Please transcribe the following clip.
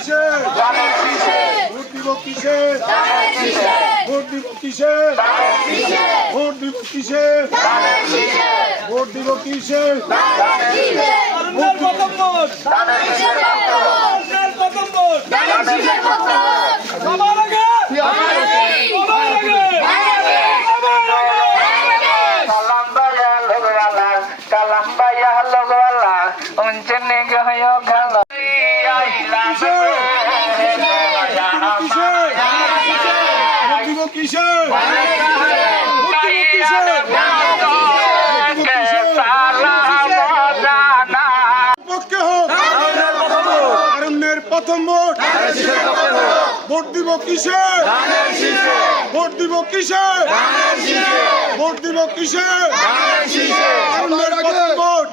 কিসে ভোট দিব কিসে ভোট দিব কিসে ভোট দিব কিসে ভোট দিব কিসে প্রথম ভোট প্রথম ভোট সবার আগে Kalambaya logwala unchene gayo galo vote দিব কিসে পক্ষে হোক আরণ্যের প্রথম ভোট ভোট দিব কিসে ভোট দিব কিসে ভোট দিব কিসে আরণ্যের প্রথম ভোট